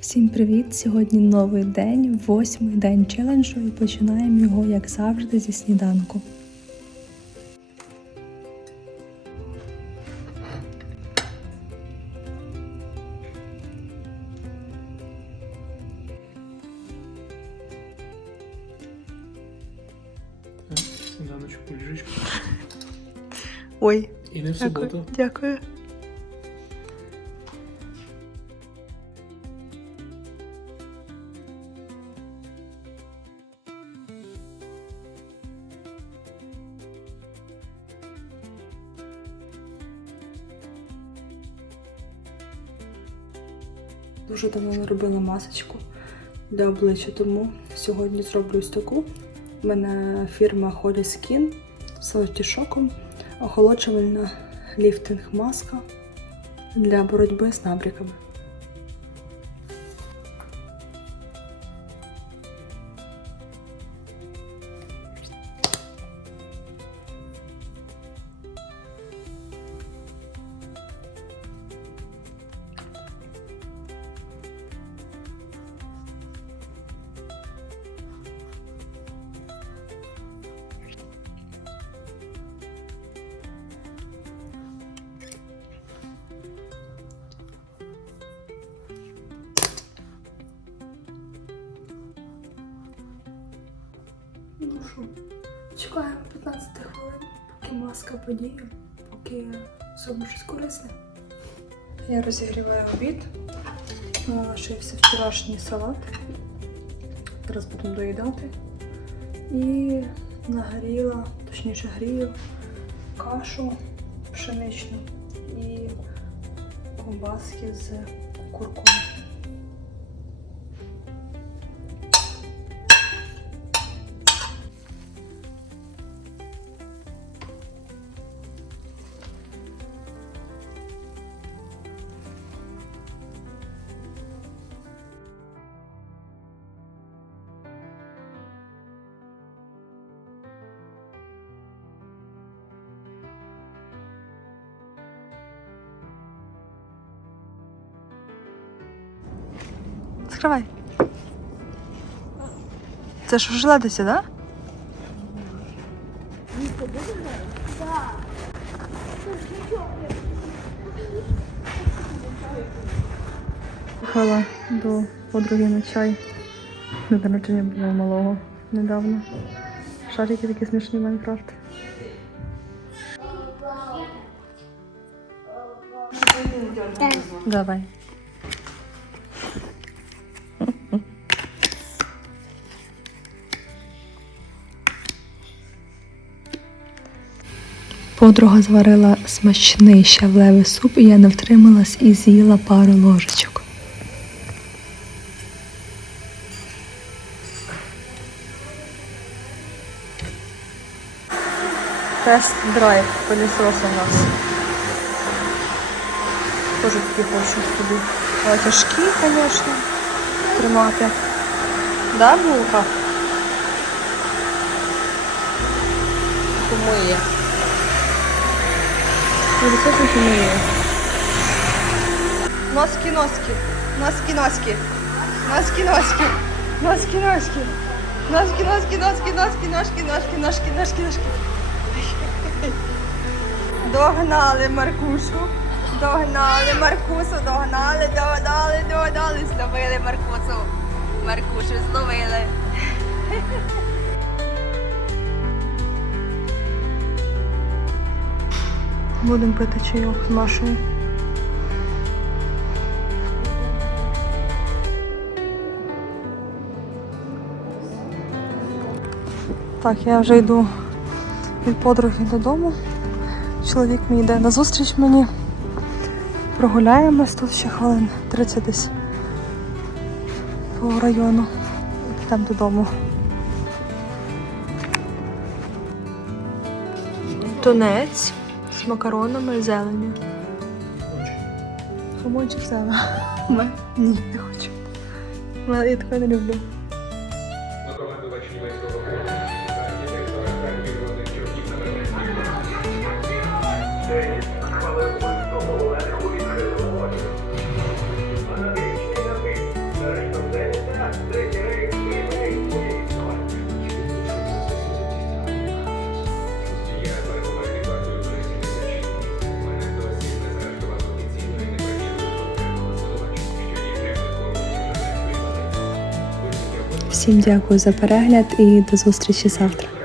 Всім привіт! Сьогодні новий день, восьмий день челенджу і починаємо його, як завжди, зі сніданку. Сніданочок ліжечку. Ой, І не в суботу. дякую. Дуже давно не робила масочку для обличчя, тому сьогодні зроблю ось таку. У мене фірма Holy Skin з летішоком, охолоджувальна ліфтинг маска для боротьби з набряками. Ну що, чекаємо 15 хвилин, поки маска подіє, поки зробимо щось корисне. Я розігріваю обід. Лишився вчорашній салат. Зараз будемо доїдати. І нагріла, точніше грію кашу пшеничну і ковбаски з куркою. Скривай. Це ж желатися, да? Їхала до подруги на чай. На народження було малого недавно. Шарики такі смішні Майнкрафт. Давай. Подруга зварила смачний щавлевий суп, і я не втрималась і з'їла пару ложечок. Тест-драйв пилісоса у нас. Тоже такі хочу собі. Але тяжкі, звісно, тримати. Да, булка? Помиє. Пилісос не миє. Носки, носки. Носки, носки. Носки, носки. Носки, носки. Носки, носки, носки, носки, ножки, ножки, ножки, ножки, ножки. Догнали Маркушу. Догнали Маркусу, догнали, догнали, догнали, зловили Маркусу. Маркушу зловили. Будемо пити чайок з Машею. Так, я вже йду від подруги додому. Чоловік мій йде на зустріч мені. Прогуляємось тут ще хвилин 30 десь по району. Підемо додому. Тунець з макаронами і зеленню. Хамончик зелень. Ні, не хочу. Я таке не люблю. Thank німецького Всім дякую за перегляд і до зустрічі завтра.